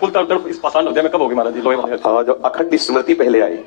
व्याकुलता उधर इस पाषाण हृदय में कब होगी महाराज जी? लोहे वाले जब अखंड स्मृति पहले आई,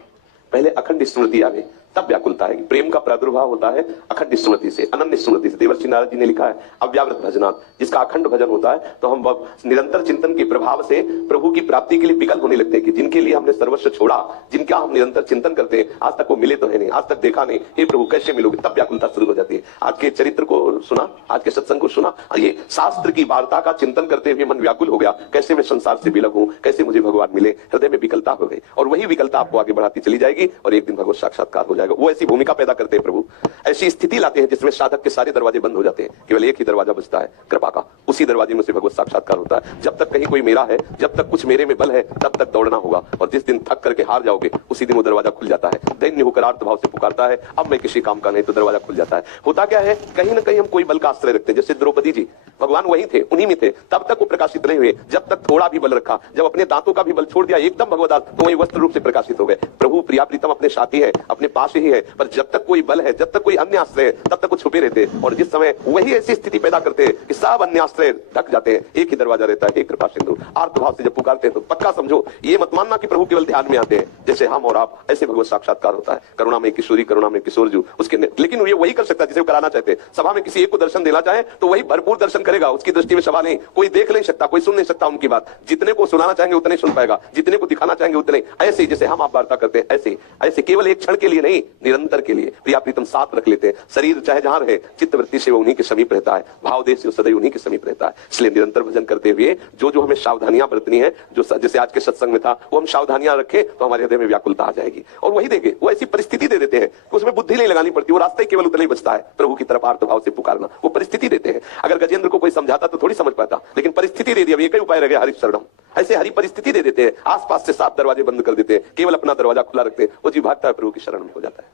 पहले अखंड स्मृति आ गई, तब व्याकुलता है। प्रेम का प्रादुर्भाव होता है अखंड स्मृति से, अनन्य स्मृति से। देवर्षि नारद जी ने लिखा है अव्यावृत भजनात्, जिसका अखंड भजन होता है तो हम निरंतर चिंतन के प्रभाव से प्रभु की प्राप्ति के लिए विकल होने लगते हैं कि जिनके लिए हमने सर्वस्व छोड़ा, जिनका हम निरंतर चिंतन करते हैं, आज तक वो मिले तो है नहीं, आज तक देखा नहीं, हे प्रभु कैसे मिलोगे, तब व्याकुलता शुरू हो जाती है। आज के चरित्र को सुना, आज के सत्संग को सुना, ये शास्त्र की वार्ता का चिंतन करते हुए मन व्याकुल हो गया, कैसे मैं संसार से विलग हूं, कैसे मुझे भगवान मिले, हृदय में विकलता हो गई। और वही विकलता आपको आगे बढ़ाती चली जाएगी और एक दिन भगवत साक्षात्कार हो जाएगा। वो ऐसी भूमिका पैदा करते हैं प्रभु, ऐसी स्थिति लाते हैं जिसमें साधक के सारे दरवाजे बंद हो जाते हैं, केवल एक ही दरवाजा बचता है कृपा का, उसी दरवाजे में से भगवत साक्षात्कार होता है। जब तक कहीं कोई मेरा है, जब तक कुछ मेरे में बल है, तब तक दौड़ना होगा, और जिस दिन थक करके हार जाओगे उसी दिन वो दरवाजा खुल जाता है। दैन्य होकर आर्त भाव से पुकारता है, अब मैं किसी काम का नहीं, तो दरवाजा खुल जाता है। होता क्या है, कहीं ना कहीं हम कोई बल का आश्रय रखते हैं। जैसे द्रौपदी जी, भगवान वही थे, उन्हीं में थे, तब तक वो प्रकाशित नहीं हुए जब तक थोड़ा भी बल रखा। जब अपने दांतों का भी बल छोड़ दिया एकदम भगवदास, तो वही वस्त्र रूप से प्रकाशित हो गए। प्रभु प्रिया प्रीतम अपने साथी है, अपने पास ही है, पर जब तक कोई बल है, जब तक कोई अन्य आश्रय है, तब तक वो छुपे रहते हैं। और जिस समय वही ऐसी स्थिति पैदा करते हैं कि सब अन्य आश्रय ढक जाते हैं, एक ही दरवाजा रहता है, हे कृपा सिंधु। आर्त भाव से जब पुकारते हैं तो पक्का समझो, ये मत मानना कि प्रभु केवल ध्यान में आते हैं जैसे हम और आप, ऐसे भगवत साक्षात्कार होता है। करुणा में किशोरी, करुणा में किशोर जो उसके, लेकिन ये वही कर सकता है जिसे कराना चाहते हैं। सभा में किसी एक को दर्शन देना चाहे तो वही भरपूर दर्शन करेगा, उसकी दृष्टि में सभा नहीं, कोई देख नहीं सकता, कोई सुन नहीं सकता उनकी बात। जितने को सुनाना चाहेंगे उतने सुन पाएगा, जितने को दिखाना चाहेंगे उतने। ऐसे जैसे हम आप वार्ता करते हैं, ऐसे ऐसे केवल एक क्षण के लिए नहीं, निरंतर के लिए प्रिया प्रीतम साथ रख लेते हैं। शरीर चाहे जहां रहे, चित्तवृत्ति से वो उन्हीं के समीप रहता है, भाव देश से सदैव उन्हीं के समीप रहता है। इसलिए निरंतर भजन करते हुए जो जो हमें सावधानियां बरतनी है, जो जैसे आज के सत्संग में था, वो हम सावधानियां रखें तो हमारे हृदय में व्याकुलता आ जाएगी। और वही देंगे, वो ऐसी परिस्थिति दे देते हैं कि उसमें बुद्धि नहीं लगानी पड़ती, वो रास्ता ही केवल उतना ही बचता है, प्रभु की तरफ आर्त भाव से पुकारना। वो परिस्थिति देते हैं। अगर गजेंद्र को कोई समझाता तो थोड़ी समझ पाता, लेकिन परिस्थिति दे दी, अब एक ही उपाय रह गया, हरि शरणम। ऐसे हरि परिस्थिति दे देते हैं, आसपास से 7 दरवाजे बंद कर देते हैं, केवल अपना दरवाजा खुला रखते हैं, वो जी भागता है प्रभु की शरण में हो जाता है।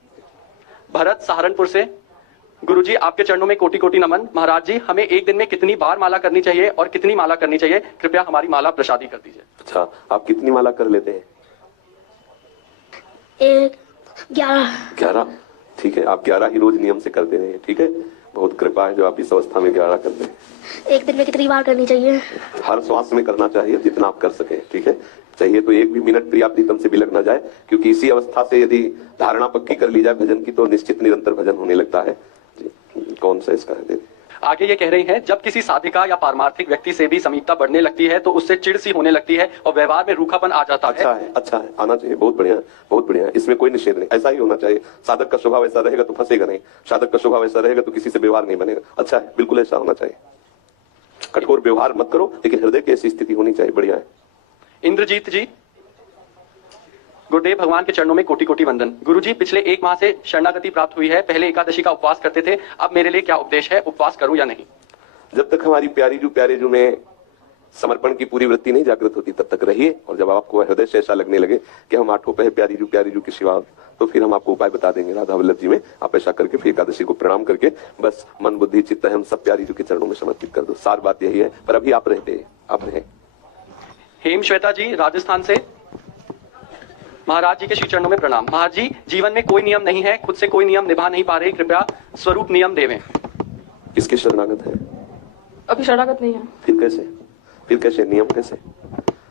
भरत सहारनपुर से, गुरुजी आपके चरणों में कोटि कोटि नमन। महाराज जी, हमें एक दिन में कितनी बार माला करनी चाहिए और कितनी माला करनी चाहिए, कृपया हमारी माला प्रसादी कर दीजिए। अच्छा, आप कितनी माला कर लेते हैं? 11। ठीक है, आप 11 ही रोज नियम से करते रहिए, ठीक है। बहुत कृपा है जो आप इस अवस्था में 11 करते हैं। एक दिन में कितनी बार करनी चाहिए? हर श्वास में करना चाहिए, जितना आप कर सके, ठीक है। चाहिए तो 1 भी मिनट प्रिया प्रीतम से बिलक ना जाए, क्योंकि इसी अवस्था से यदि धारणा पक्की कर ली जाए भजन की, तो निश्चित निरंतर भजन होने लगता है। कौन सा इसका है? आगे ये कह रही हैं, जब किसी साधिका या पारमार्थिक व्यक्ति से भी समीपता बढ़ने लगती है तो उससे चिढ़ सी होने लगती है और व्यवहार में रूखापन आ जाता है। अच्छा है, आना चाहिए, बहुत बढ़िया, बहुत बढ़िया। इसमें कोई निषेध नहीं, ऐसा ही होना चाहिए। साधक का स्वभाव ऐसा रहेगा तो फंसेगा नहीं, साधक का स्वभाव ऐसा रहेगा तो किसी से व्यवहार नहीं बनेगा। अच्छा है, बिल्कुल ऐसा होना चाहिए। कठोर व्यवहार मत करो, लेकिन हृदय की ऐसी स्थिति होनी चाहिए, बढ़िया है। इंद्रजीत जी, गुरुदेव भगवान के चरणों में कोटि कोटि वंदन। गुरुजी, पिछले 1 माह से शरणागति प्राप्त हुई है। पहले एकादशी का उपवास करते थे, अब मेरे लिए क्या उपदेश है, उपवास करूं या नहीं? जब तक हमारी प्यारे जो में समर्पण की पूरी वृत्ति नहीं जागृत होती तब तक रहिए। और जब आपको हृदय से ऐसा लगने लगे कि हम 8 पहर प्यारी जू की सिवा, तो फिर हम आपको उपाय बता देंगे राधा वल्लभ जी में। आप ऐसा करके फिर एकादशी को प्रणाम करके बस मन बुद्धि चित्त हम सब प्यारी जू के चरणों में समर्पित कर दो। सार बात यही है, पर अभी आप रहते, आप रहे। हेम श्वेता जी, राजस्थान से, महाराज जी के श्री चरणों में प्रणाम। महाराज जी, जीवन में कोई नियम नहीं है, खुद से कोई नियम निभा नहीं पा रहे, कृपया स्वरूप नियम देवें। किसके शरणागत है? अभी शरणागत नहीं है। फिर कैसे नियम कैसे?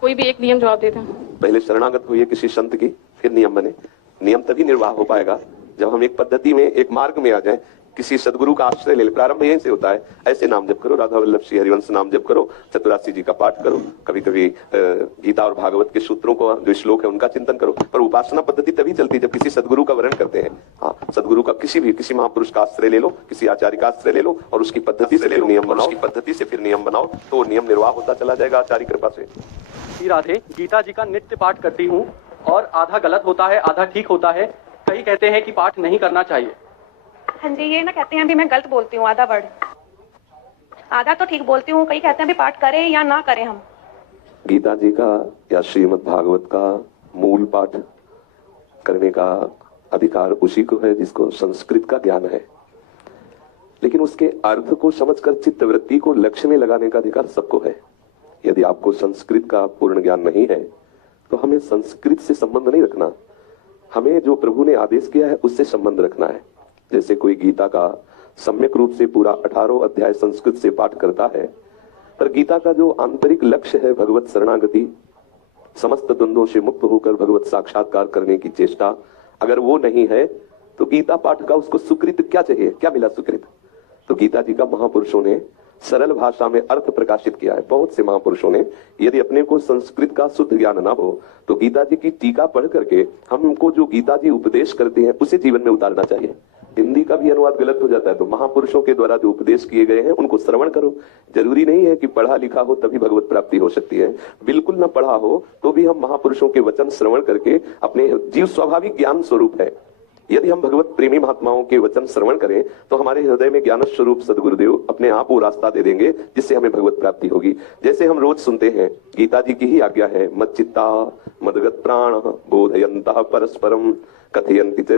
कोई भी एक नियम जवाब देते हैं। पहले शरणागत हुई है किसी संत की, फिर नियम बने। नियम तभी निर्वाह हो पाएगा जब हम एक पद्धति में, एक मार्ग में आ जाएं, किसी सदगुरु का आश्रय ले ले। प्रारंभ यहीं से होता है। ऐसे नाम जप करो, राधा वल्लभ श्री हरिवंश नाम जप करो, चतुरासी जी का पाठ करो, कभी कभी गीता और भागवत के सूत्रों को, जो श्लोक है उनका चिंतन करो। पर उपासना पद्धति तभी चलती जब किसी सदगुरु का वर्ण करते हैं। हाँ, सदगुरु का किसी महापुरुष का आश्रय ले लो, किसी आचार्य का आश्रय ले लो और उसकी पद्धति से नियम बनाओ, उसकी पद्धति से फिर नियम बनाओ, तो नियम निर्वाह होता चला जाएगा आचार्य कृपा से। राधे, गीता जी का नित्य पाठ करती हूँ और आधा गलत होता है, आधा ठीक होता है। कई कहते हैं कि पाठ नहीं करना चाहिए। हाँ जी, ये ना कहते हैं अभी मैं गलत बोलती हूँ, आधा वर्ड, आधा तो ठीक बोलती हूँ। कई कहते हैं अभी पाठ करें या ना करें हम। गीता जी का या श्रीमद् भागवत का मूल पाठ करने का अधिकार उसी को है जिसको संस्कृत का ज्ञान है, लेकिन उसके अर्थ को समझकर चित्तवृत्ति को लक्ष्य में लगाने का अधिकार सबको है। यदि आपको संस्कृत का पूर्ण ज्ञान नहीं है तो हमें संस्कृत से संबंध नहीं रखना, हमें जो प्रभु ने आदेश किया है उससे संबंध रखना है। जैसे कोई गीता का सम्यक रूप से पूरा 18 अध्याय संस्कृत से पाठ करता है, पर गीता का जो आंतरिक लक्ष्य है भगवत शरणागति, समस्त द्वंद्वों से मुक्त होकर भगवत साक्षात्कार करने की चेष्टा, अगर वो नहीं है तो गीता पाठ का उसको सुकृत क्या चाहिए? क्या मिला सुकृत? तो गीता जी का महापुरुषों ने सरल भाषा में अर्थ प्रकाशित किया है। बहुत से महापुरुषों ने, यदि अपने को संस्कृत का शुद्ध ज्ञान ना हो तो गीता जी की टीका पढ़ करके हमको जो गीता जी उपदेश करते हैं उसे जीवन में उतारना चाहिए। हिंदी का भी अनुवाद गलत हो जाता है तो महापुरुषों के द्वारा जो उपदेश किए गए हैं उनको श्रवण करो। जरूरी नहीं है कि पढ़ा लिखा हो तभी भगवत प्राप्ति हो सकती है, बिल्कुल न पढ़ा हो तो भी हम महापुरुषों के वचन श्रवण करके अपने जीव स्वाभाविक ज्ञान स्वरूप है। यदि हम भगवत प्रेमी महात्माओं के वचन श्रवण करें तो हमारे हृदय में ज्ञान स्वरूप सदगुरुदेव अपने आप वो रास्ता दे देंगे जिससे हमें भगवत प्राप्ति होगी। जैसे हम रोज सुनते हैं, गीता जी की ही आज्ञा है, मच्चित्ता मदगत प्राण बोधयन्तः परस्परम कथयन्ति च